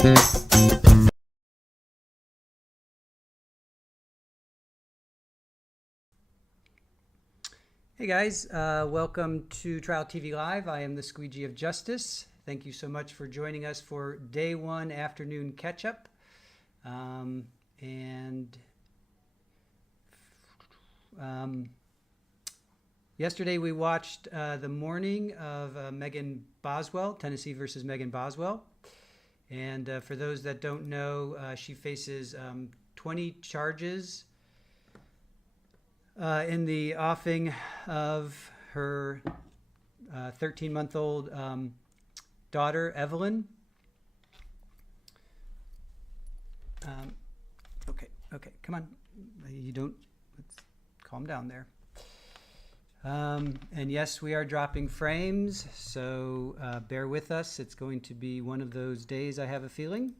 Hey guys, welcome to Trial TV Live. I am the Squeegee of Justice. Thank you so much for joining us for day one afternoon catch-up. Yesterday we watched the morning of Megan Boswell, Tennessee versus Megan Boswell. And for those that don't know, she faces 20 charges in the offing of her 13-month-old daughter, Evelyn. Okay, come on. Let's calm down there. And yes, we are dropping frames, so bear with us. It's going to be one of those days, I have a feeling.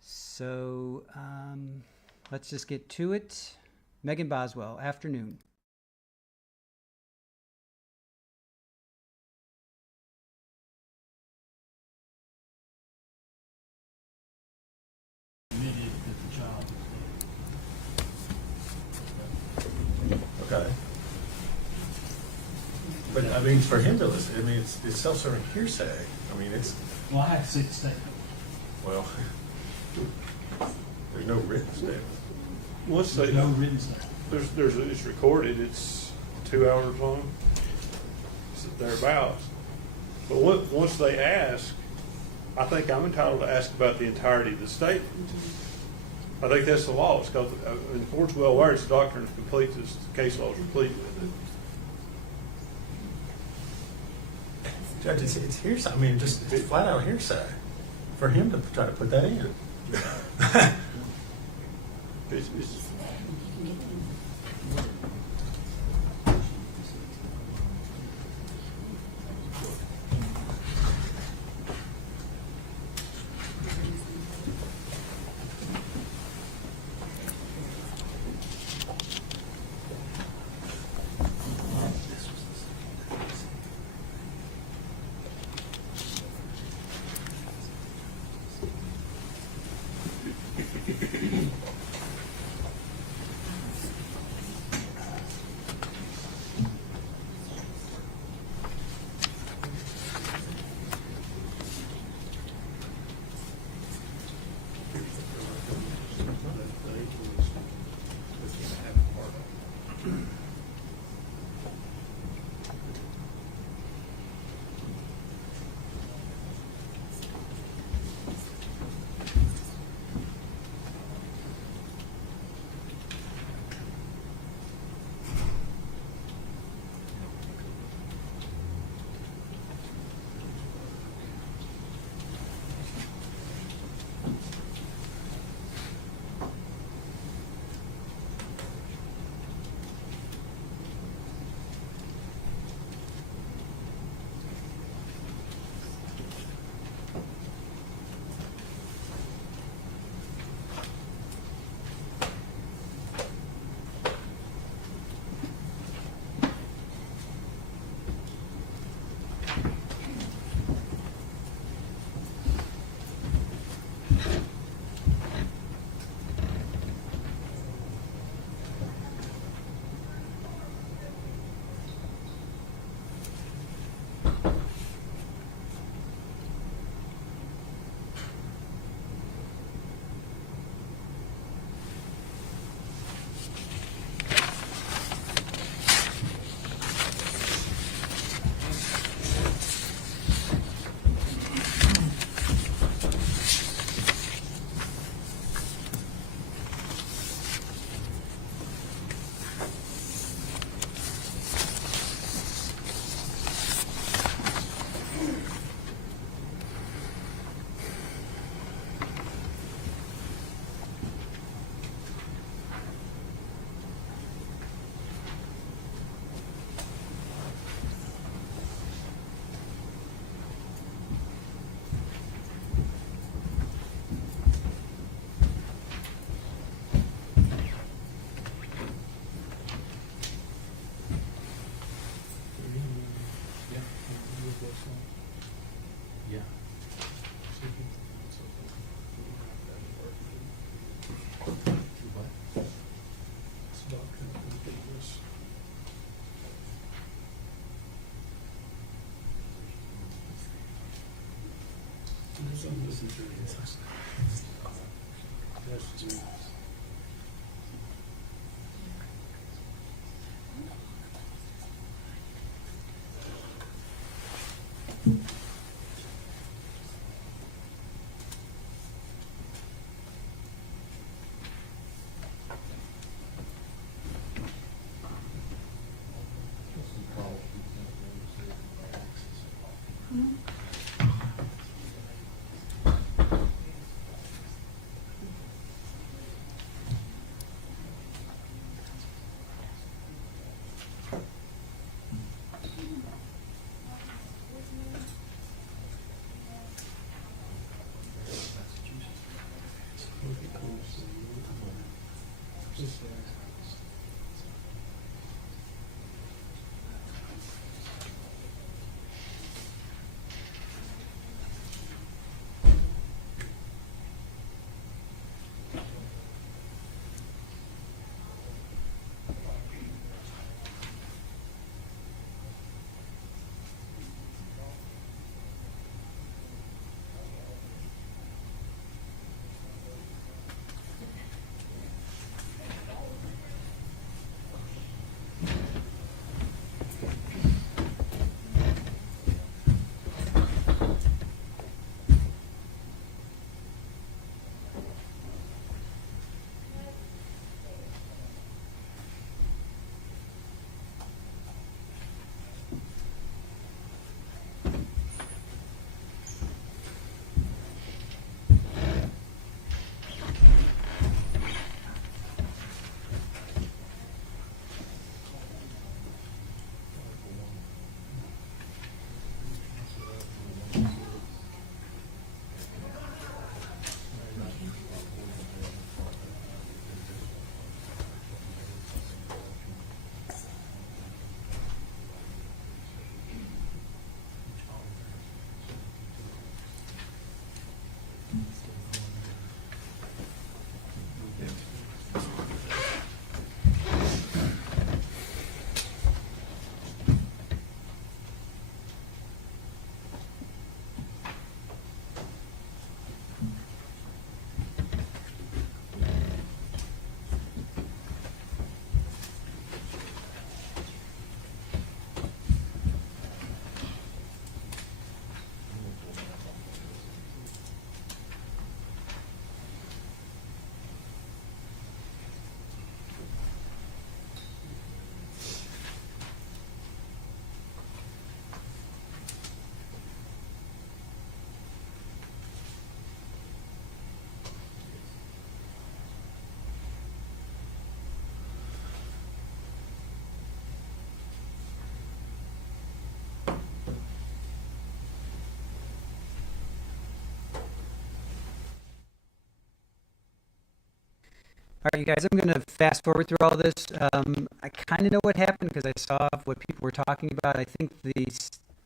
So let's just get to it. Megan Boswell, afternoon. Okay. But I mean, for him to listen, I mean, it's self-serving hearsay. I mean, it's. Well, I have to see the statement. Well, there's no written statement. Once they There's no written statement. it's recorded. It's 2 hours long. It's thereabouts. But once they ask, I think I'm entitled to ask about the entirety of the statement. I think that's the law. It's called, in Ford's well aware, it's the doctrine of completeness. The case law is replete with it. Judge, it's hearsay. I mean, just it's flat out hearsay. For him to try to put that in. It's All right, you guys, I'm going to fast forward through all this. I kind of know what happened because I saw what people were talking about. I think the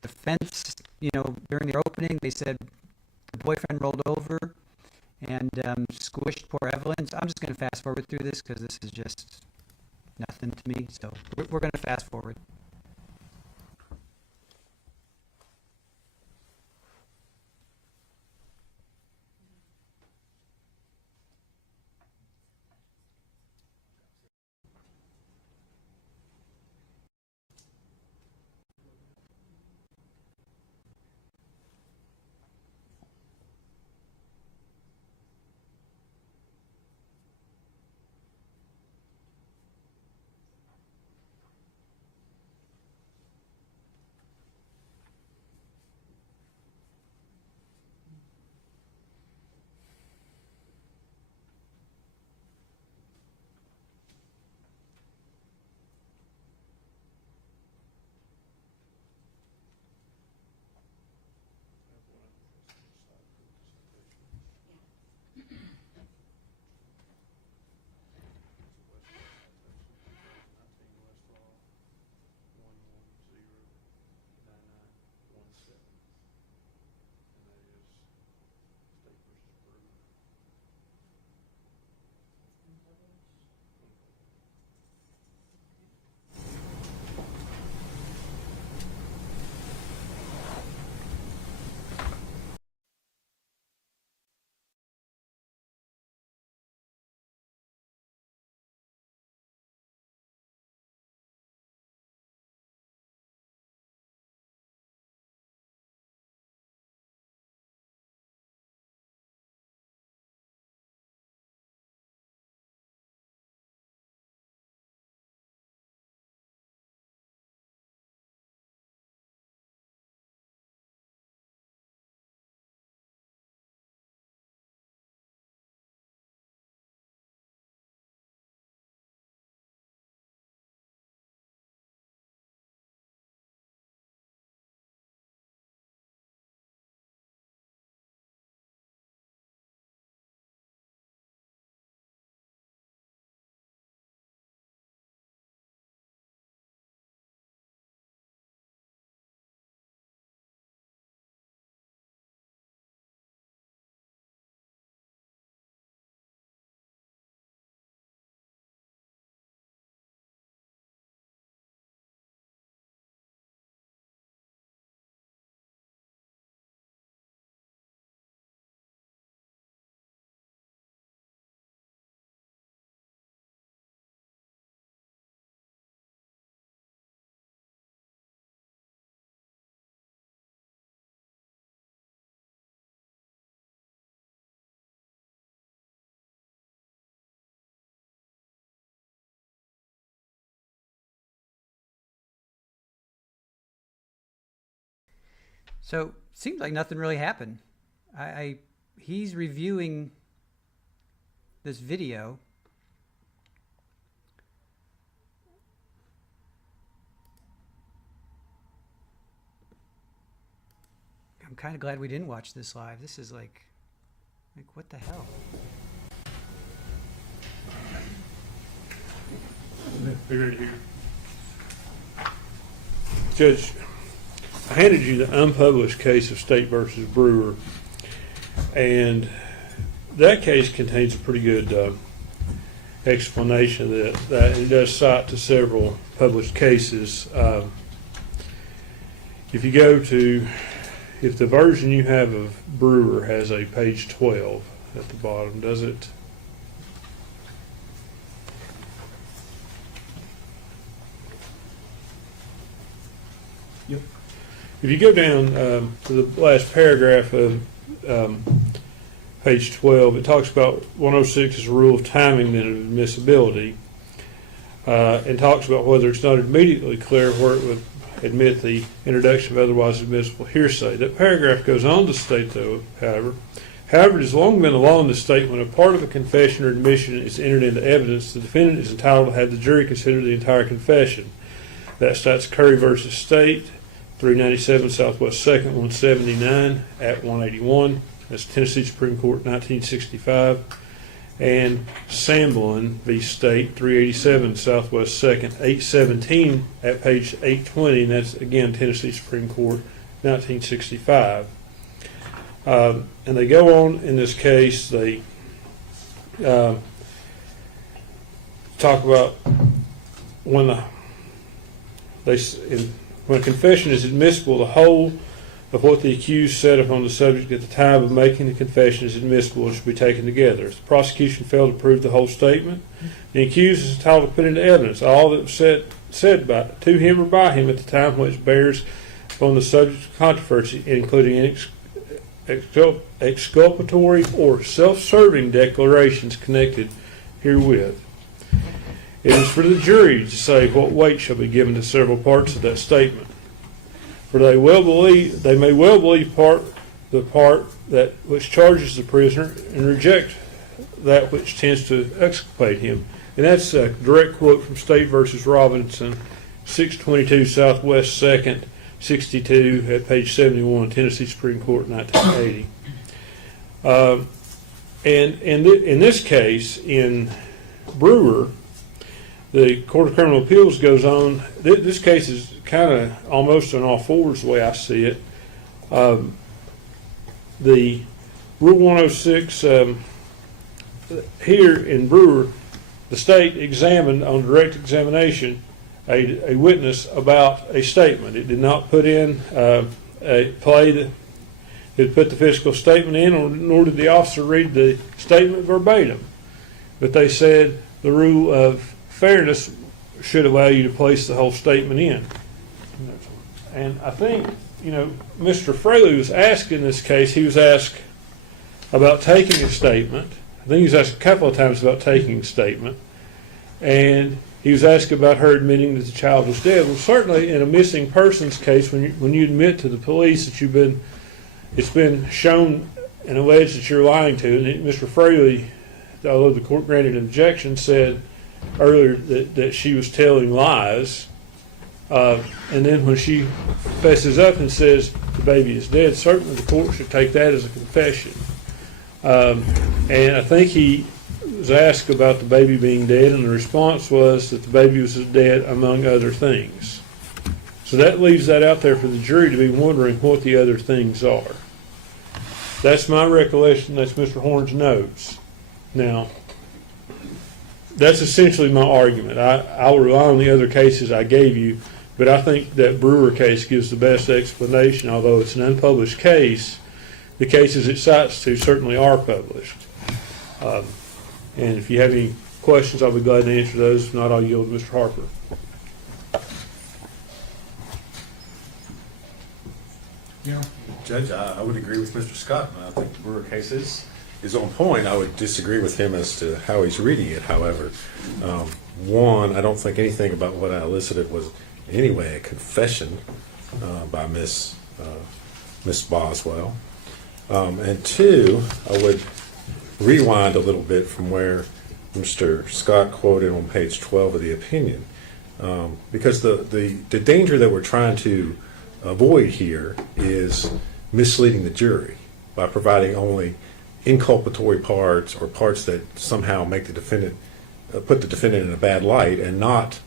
defense, during their opening, they said the boyfriend rolled over and squished poor Evelyn. So I'm just going to fast forward through this because this is just nothing to me. So we're going to fast forward. So seems like nothing really happened. He's reviewing this video. I'm kind of glad we didn't watch this live. This is like what the hell? Be ready here. Judge, I handed you the unpublished case of State versus Brewer, and that case contains a pretty good explanation that it does cite to several published cases. If you go to, if the version you have of Brewer has a page 12 at the bottom, does it? Yep. If you go down to the last paragraph of page 12, it talks about 106 is a rule of timing and admissibility, and talks about whether it's not immediately clear where it would admit the introduction of otherwise admissible hearsay. That paragraph goes on to state, though, however, it has long been the law in this state when a part of a confession or admission is entered into evidence, the defendant is entitled to have the jury consider the entire confession. That cites Curry versus State, 397 Southwest 2nd, 179 at 181. That's Tennessee Supreme Court, 1965. And Samblin v. State, 387 Southwest 2nd, 817 at page 820. And that's, again, Tennessee Supreme Court, 1965. And they go on in this case, they talk about when when a confession is admissible, the whole of what the accused said upon the subject at the time of making the confession is admissible and should be taken together. If the prosecution failed to prove the whole statement, the accused is entitled to put into evidence all that was said to him or by him at the time which bears upon the subject of controversy, including exculpatory or self-serving declarations connected herewith. It is for the jury to say what weight shall be given to several parts of that statement. For they may well believe the part that which charges the prisoner and reject that which tends to exculpate him. And that's a direct quote from State versus Robinson, 622 Southwest 2nd, 62 at page 71, Tennessee Supreme Court, 1980. And in this case, in Brewer, the Court of Criminal Appeals goes on. This case is kind of almost on all fours the way I see it. The Rule 106 here in Brewer, the state examined on direct examination a witness about a statement. It did not put in a play that it put the physical statement in, nor did the officer read the statement verbatim. But they said the rule of fairness should allow you to place the whole statement in. And I think, Mr. Fraley was asked in this case, he was asked about taking a statement. I think he was asked a couple of times about taking a statement. And he was asked about her admitting that the child was dead. Well, certainly in a missing persons case, when you admit to the police that it's been shown and alleged that you're lying to, and Mr. Fraley, although the court granted an objection, said earlier that she was telling lies, and then when she fesses up and says the baby is dead, certainly the court should take that as a confession. And I think he was asked about the baby being dead, and the response was that the baby was dead among other things. So that leaves that out there for the jury to be wondering what the other things are. That's my recollection. That's Mr. Horn's notes. Now, that's essentially my argument. I'll rely on the other cases I gave you, but I think that Brewer case gives the best explanation. Although it's an unpublished case, the cases it cites to certainly are published. And if you have any questions, I'll be glad to answer those. If not, I'll yield to Mr. Harper. Yeah. Judge, I would agree with Mr. Scott. I think the Brewer case is on point. I would disagree with him as to how he's reading it, however. One, I don't think anything about what I elicited was in any way a confession by Miss Miss Boswell. And two, I would rewind a little bit from where Mr. Scott quoted on page 12 of the opinion, because the danger that we're trying to avoid here is misleading the jury by providing only inculpatory parts or parts that somehow make the defendant put the defendant in a bad light, and not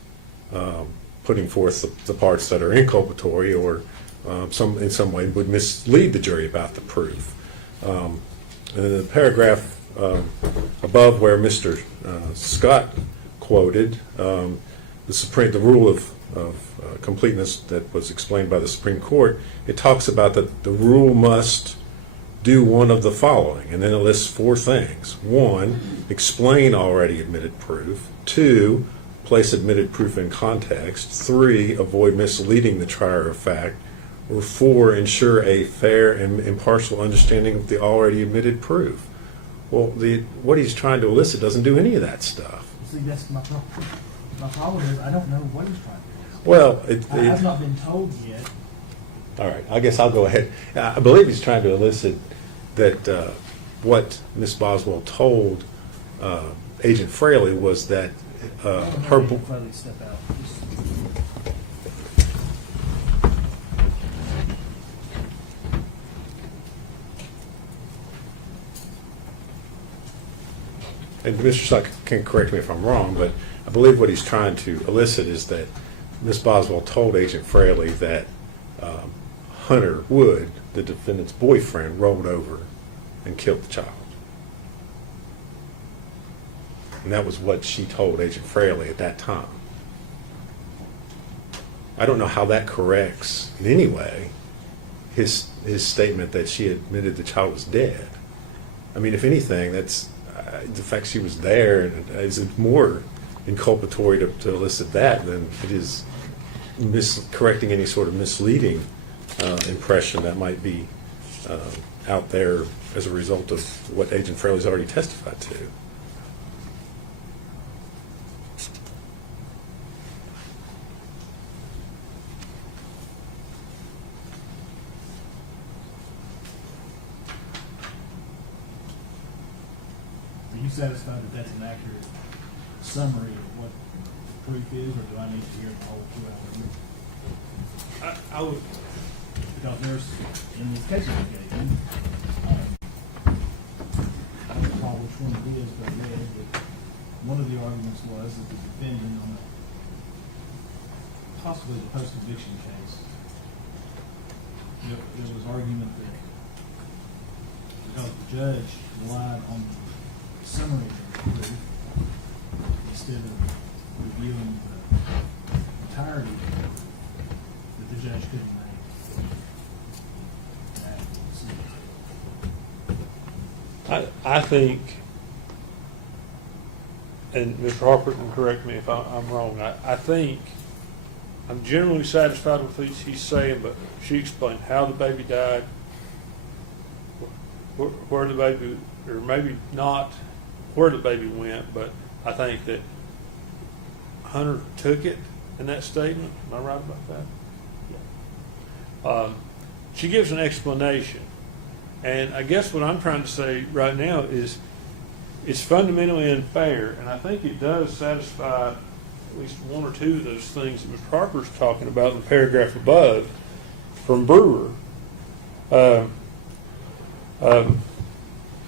putting forth the parts that are inculpatory or in some way would mislead the jury about the proof. In the paragraph above where Mr. Scott quoted the rule of completeness that was explained by the Supreme Court, it talks about that the rule must do one of the following, and then it lists four things. One, explain already admitted proof. Two, place admitted proof in context. Three, avoid misleading the trier of fact. Or four, ensure a fair and impartial understanding of the already admitted proof. Well, what he's trying to elicit doesn't do any of that stuff. See, that's my problem. My problem is I don't know what he's trying to do. Well, I have not been told yet. all right, I guess I'll go ahead. I believe he's trying to elicit that what Miss Boswell told Agent Fraley was that her... Fraley step out. And Mr. Scott can correct me if I'm wrong, but I believe what he's trying to elicit is that Miss Boswell told Agent Fraley that Hunter Wood, the defendant's boyfriend, rolled over and killed the child. And that was what she told Agent Fraley at that time. I don't know how that corrects in any way his statement that she admitted the child was dead. I mean, if anything, that's the fact she was there is more inculpatory to elicit that than it is correcting any sort of misleading impression that might be out there as a result of what Agent Fraley's already testified to. Are you satisfied that that's an accurate summary of what proof is, or do I need to hear the whole 2 hour? I would, Because there's, in these cases we gave you, I don't recall which one it is, but I read that one of the arguments was that the defendant on possibly the post-conviction case, there was argument that because the judge relied on the summary of the proof instead of reviewing the entirety of it, that the judge couldn't make that decision. I think, and Mr. Harper can correct me if I'm wrong, I think I'm generally satisfied with what he's saying, but she explained how the baby died, where the baby, or maybe not where the baby went, but I think that Hunter took it in that statement. Am I right about that? She gives an explanation. And I guess what I'm trying to say right now is it's fundamentally unfair, and I think it does satisfy at least one or two of those things that Mr. Harper's talking about in the paragraph above from Brewer.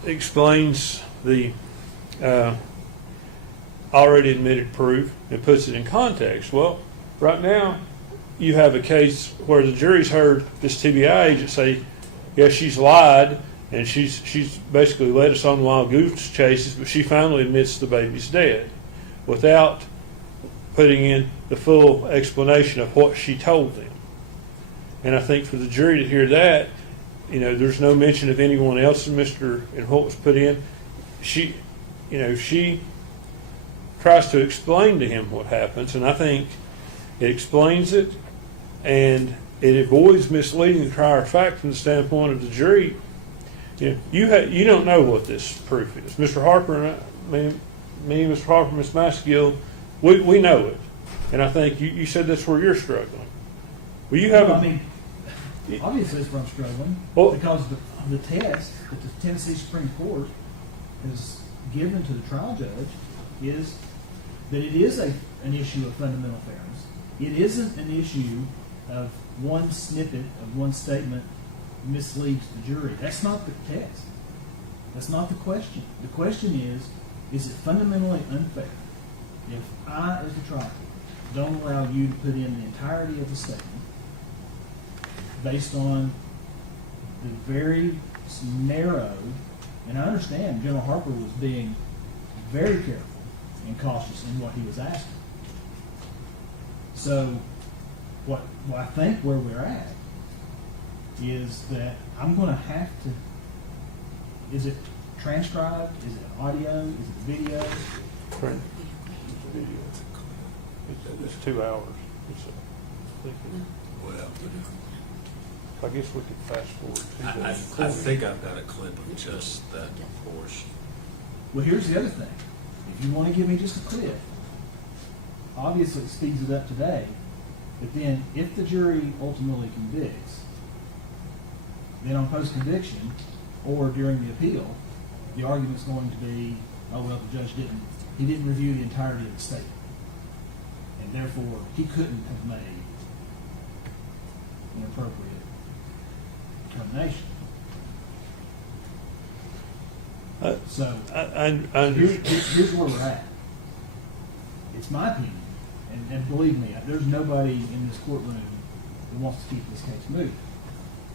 Explains the already admitted proof and puts it in context. Well, right now you have a case where the jury's heard this TBI agent say, yes, she's lied, and she's basically led us on wild goose chases, but she finally admits the baby's dead without putting in the full explanation of what she told them. And I think for the jury to hear that, there's no mention of anyone else in what was put in. She tries to explain to him what happens, and I think it explains it, and it avoids misleading the trier of fact from the standpoint of the jury. You don't know what this proof is. Mr. Harper and me, Mr. Harper, Ms. Maskill, we know it, and I think you said that's where you're struggling. Well, you have Obviously, that's where I'm struggling, Well- because the test that the Tennessee Supreme Court has given to the trial judge is that it is an issue of fundamental fairness. It isn't an issue of one snippet of one statement misleads the jury. That's not the test. That's not the question. The question is it fundamentally unfair if I, as the trial court, don't allow you to put in the entirety of the statement based on the very narrow, and I understand General Harper was being very careful and cautious in what he was asking. So what I think where we're at is that I'm going to have to, is it transcribed? Is it audio? Is it video? Print. Video. It's 2 hours. I guess we could fast forward. I think I've got a clip of just that portion. Well, here's the other thing. If you want to give me just a clip, obviously it speeds it up today, but then if the jury ultimately convicts, then on post-conviction or during the appeal, the argument's going to be, oh, well, the judge didn't review the entirety of the statement. And therefore, he couldn't have made an appropriate determination. So, here's where we're at. It's my opinion, and believe me, there's nobody in this courtroom that wants to keep this case moving.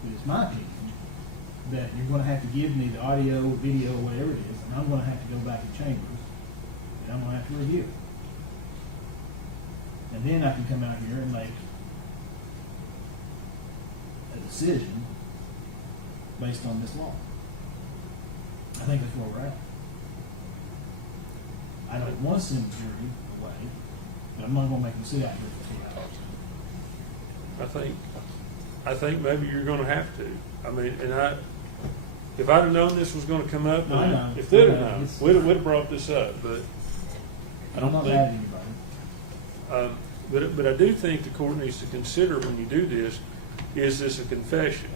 But it's my opinion that you're going to have to give me the audio, video, whatever it is, and I'm going to have to go back to chambers, and I'm going to have to review it. And then I can come out here and make a decision based on this law. I think that's where we're at. I don't want to send the jury away, but I'm not going to make them sit out here for 2 hours. I think maybe you're going to have to. I mean, if I'd have known this was going to come up, No, I know. if they'd have I know. known, we'd have brought this up. But I don't I'm not think. mad at anybody. But I do think the court needs to consider when you do this, is this a confession?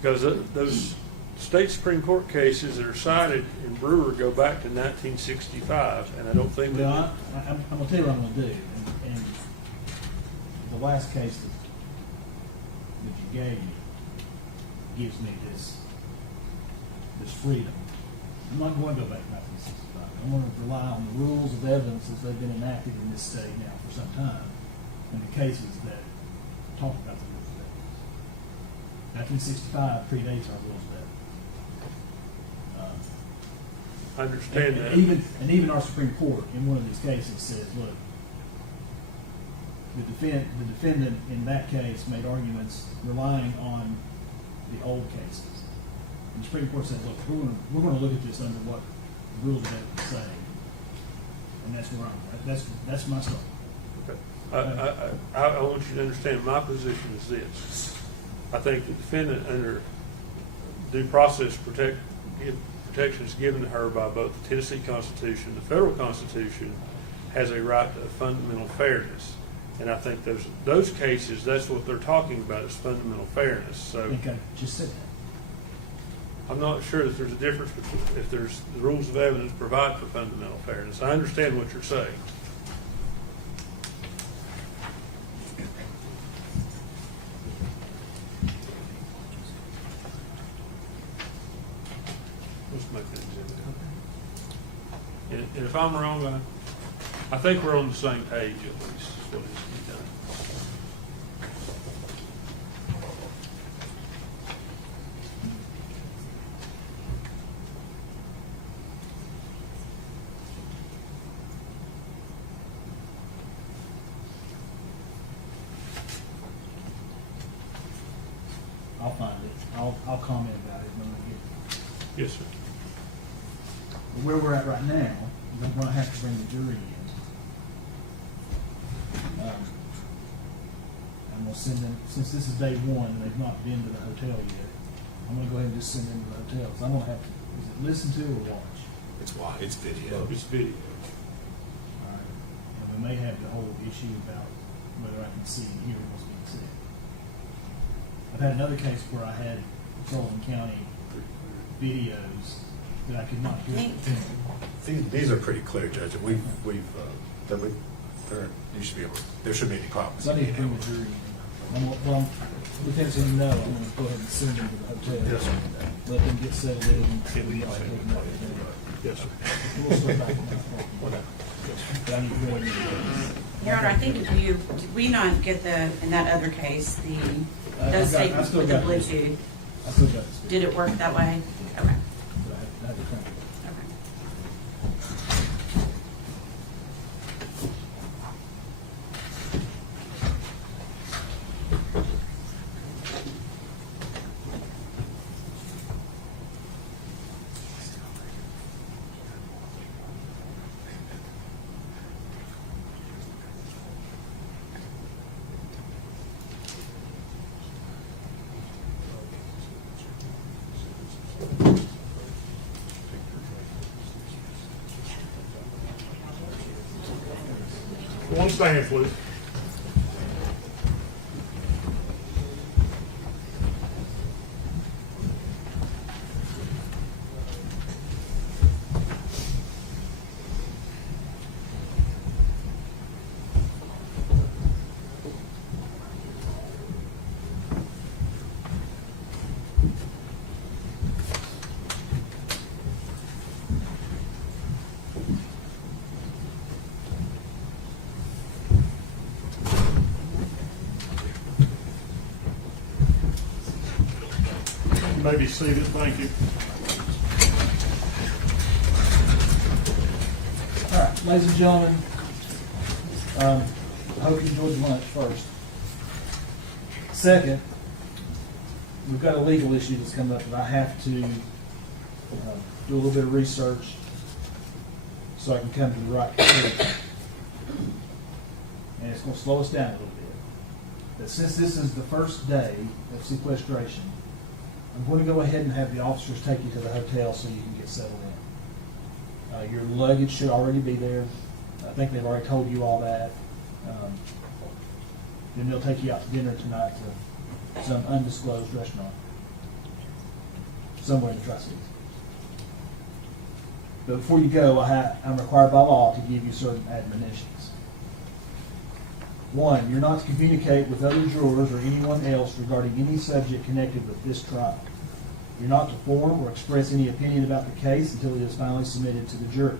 Because those state Supreme Court cases that are cited in Brewer go back to 1965, and I don't think that. Well, I'm going to tell you what I'm going to do. And the last case that you gave me gives me this freedom. I'm not going to go back to 1965. I'm going to rely on the rules of evidence as they've been enacted in this state now for some time, and the cases that talk about the rules of evidence. 1965 predates our rules of evidence. I understand that. And even our Supreme Court in one of these cases says, look, the defendant in that case made arguments relying on the old cases. And the Supreme Court said, look, we're going to look at this under what the rules of evidence say, and that's where I'm at. That's my story. Okay. I want you to understand my position is this. I think the defendant under due process protections given to her by both the Tennessee Constitution and the federal Constitution has a right to fundamental fairness. And I think those cases, that's what they're talking about, is fundamental fairness. So I think I just said that. I'm not sure that there's a difference between if there's the rules of evidence provide for fundamental fairness. I understand what you're saying. Let's make that exhibit. And if I'm wrong, I think we're on the same page at least, is what needs to be done. I'll find it. I'll comment about it when I get it. Yes, sir. But where we're at right now, we're going to have to bring the jury in. I'm going to send them, since this is day one and they've not been to the hotel yet, I'm going to go ahead and just send them to the hotel. So I'm going to have to, is it listen to or watch? It's video. It's video. All right. And we may have the whole issue about whether I can see and hear what's being said. I've had another case where I had Sullivan County videos that I could not hear. These are pretty clear, Judge, and there shouldn't be any problems. So I need to bring the jury in. Well, Lieutenant said no, I'm gonna go ahead and send them to the hotel. Yes, sir. Let them get settled in. Yes, sir. We'll start back on that. But I need to go in. Your Honor, I think if you, did we not get in that other case, those I've statements still with the got this. Bluetooth, I still got this. did it work that way? Okay, But I had to print it. okay. One stand, please. You may be seated, thank you. All right, ladies and gentlemen, I hope you enjoyed your lunch first. Second, we've got a legal issue that's come up that I have to do a little bit of research so I can come to the right conclusion. And it's going to slow us down a little bit. But since this is the first day of sequestration, I'm going to go ahead and have the officers take you to the hotel so you can get settled in. Your luggage should already be there. I think they've already told you all that. Then they'll take you out to dinner tonight to some undisclosed restaurant somewhere in the Tri-Cities. But before you go, I'm required by law to give you certain admonitions. One, you're not to communicate with other jurors or anyone else regarding any subject connected with this trial. You're not to form or express any opinion about the case until it is finally submitted to the jury.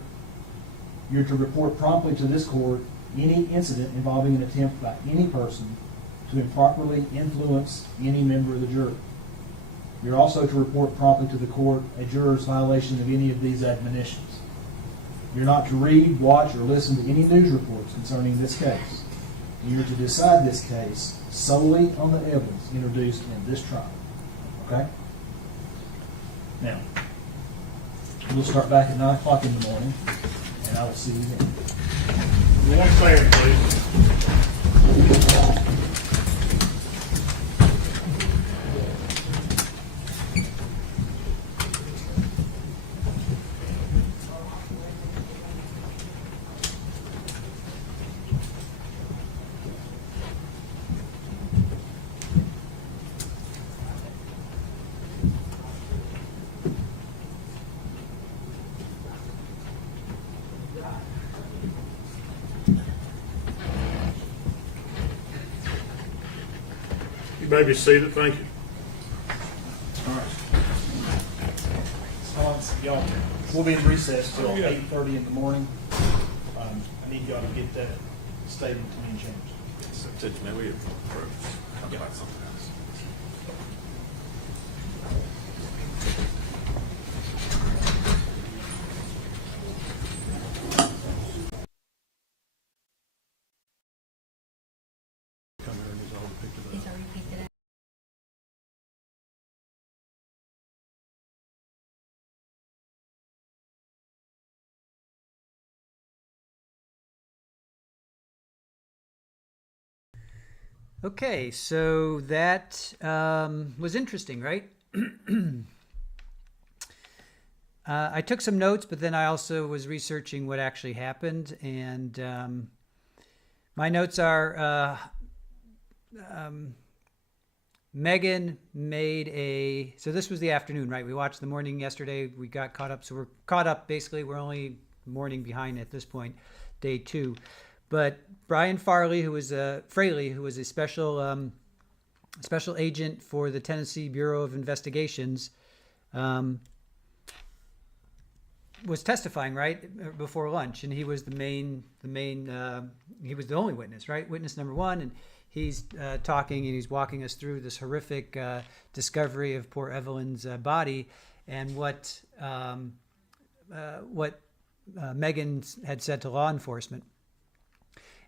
You're to report promptly to this court any incident involving an attempt by any person to improperly influence any member of the jury. You're also to report promptly to the court a juror's violation of any of these admonitions. You're not to read, watch, or listen to any news reports concerning this case. You're to decide this case solely on the evidence introduced in this trial. Okay? Now, we'll start back at 9 o'clock in the morning, and I will see you then. One stand, please. You may be seated, thank you. All right. So, y'all, we'll be in recess till 8:30 in the morning. I need y'all to get that statement to me and James. So, Judge, may we approach, talk about something else? He's already picked it up. Okay, so that was interesting, right? I took some notes, but then I also was researching what actually happened, and my notes are Megan made so this was the afternoon, right? We watched the morning yesterday. We got caught up. So we're caught up. Basically, we're only morning behind at this point, day 2. But Brian Fraley, who was a special agent for the Tennessee Bureau of Investigations, was testifying right before lunch, and he was he was the only witness, right? Witness number 1, and he's talking and he's walking us through this horrific discovery of poor Evelyn's body and what Megan had said to law enforcement.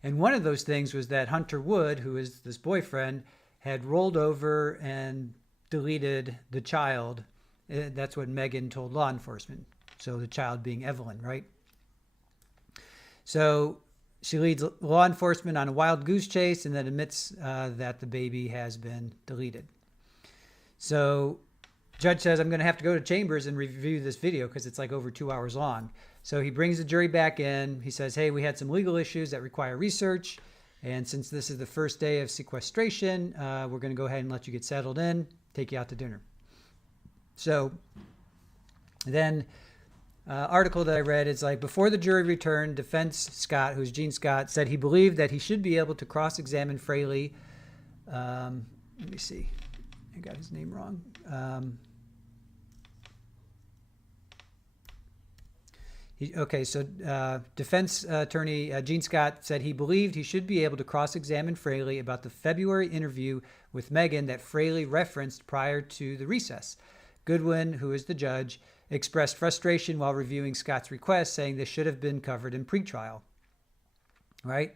And one of those things was that Hunter Wood, who is this boyfriend, had rolled over and deleted the child. That's what Megan told law enforcement. So the child being Evelyn, right? So she leads law enforcement on a wild goose chase and then admits that the baby has been deleted. So judge says, I'm going to have to go to chambers and review this video because it's like over 2 hours long. So he brings the jury back in. He says, hey, we had some legal issues that require research. And since this is the first day of sequestration, we're going to go ahead and let you get settled in, take you out to dinner. So then article that I read is like, before the jury returned, defense Scott, who's Gene Scott, said he believed that he should be able to cross-examine Fraley. Let me see. I got his name wrong. Defense attorney Gene Scott said he believed he should be able to cross-examine Fraley about the February interview with Megan that Fraley referenced prior to the recess. Goodwin, who is the judge, expressed frustration while reviewing Scott's request, saying this should have been covered in pretrial. Right?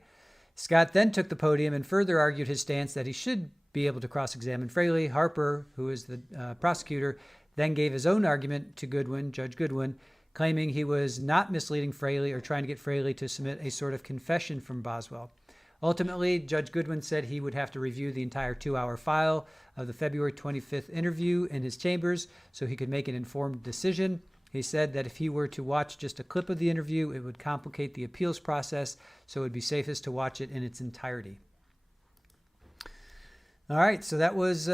Scott then took the podium and further argued his stance that he should be able to cross-examine Fraley. Harper, who is the prosecutor, then gave his own argument to Goodwin, Judge Goodwin, claiming he was not misleading Fraley or trying to get Fraley to submit a sort of confession from Boswell. Ultimately, Judge Goodwin said he would have to review the entire 2-hour file of the February 25th interview in his chambers so he could make an informed decision. He said that if he were to watch just a clip of the interview, it would complicate the appeals process, so it would be safest to watch it in its entirety. All right, so that was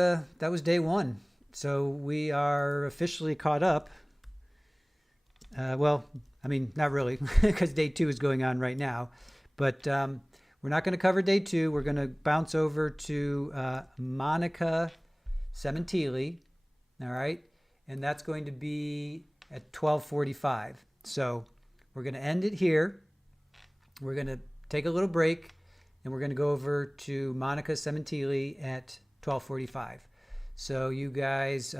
day 1. So we are officially caught up. Well, I mean, not really, because day 2 is going on right now. But we're not going to cover day 2. We're going to bounce over to Monica Cementili, all right? And that's going to be at 12:45. So we're going to end it here. We're going to take a little break, and we're going to go over to Monica Cementili at 12:45. So you guys...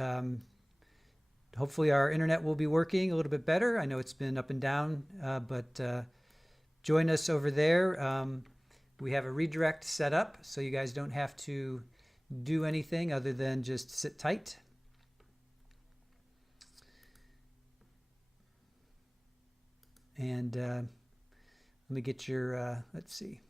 hopefully our internet will be working a little bit better. I know it's been up and down, but join us over there. We have a redirect set up, so you guys don't have to do anything other than just sit tight. And let me get your, let's see.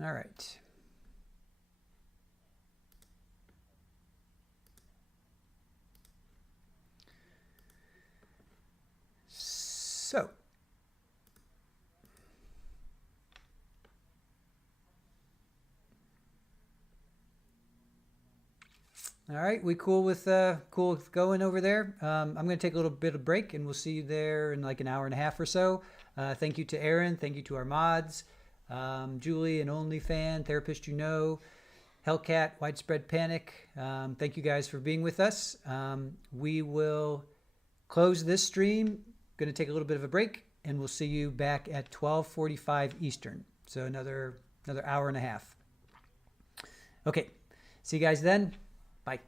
All right. So, all right, we cool with going over there? I'm going to take a little bit of break, and we'll see you there in like an hour and a half or so. Thank you to Aaron. Thank you to our mods. Julie and OnlyFan, Therapist You Know, Hellcat, Widespread Panic. Thank you guys for being with us. We will close this stream. Going to take a little bit of a break, and we'll see you back at 12:45 Eastern. So another hour and a half. Okay, see you guys then. Bye.